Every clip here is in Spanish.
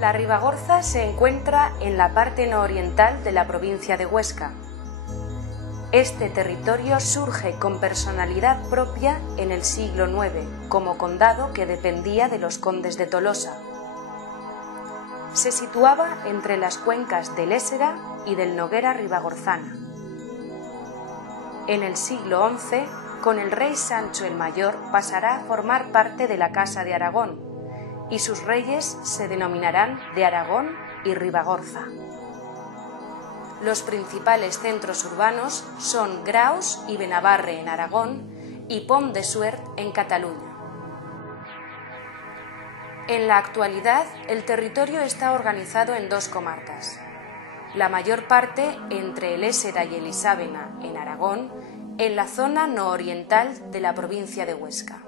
La Ribagorza se encuentra en la parte nororiental de la provincia de Huesca. Este territorio surge con personalidad propia en el siglo IX, como condado que dependía de los condes de Tolosa. Se situaba entre las cuencas del Ésera y del Noguera Ribagorzana. En el siglo XI, con el rey Sancho el Mayor, pasará a formar parte de la Casa de Aragón, y sus reyes se denominarán de Aragón y Ribagorza. Los principales centros urbanos son Graus y Benabarre en Aragón y Pont de Suert en Cataluña. En la actualidad, el territorio está organizado en dos comarcas. La mayor parte entre el Ésera y el Isábena en Aragón, en la zona nororiental de la provincia de Huesca.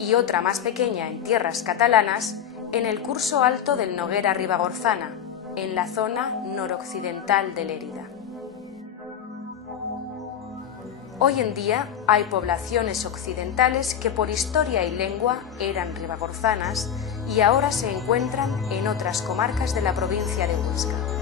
Y otra más pequeña en tierras catalanas, en el curso alto del Noguera Ribagorzana, en la zona noroccidental de Lérida. Hoy en día hay poblaciones occidentales que por historia y lengua eran ribagorzanas y ahora se encuentran en otras comarcas de la provincia de Huesca.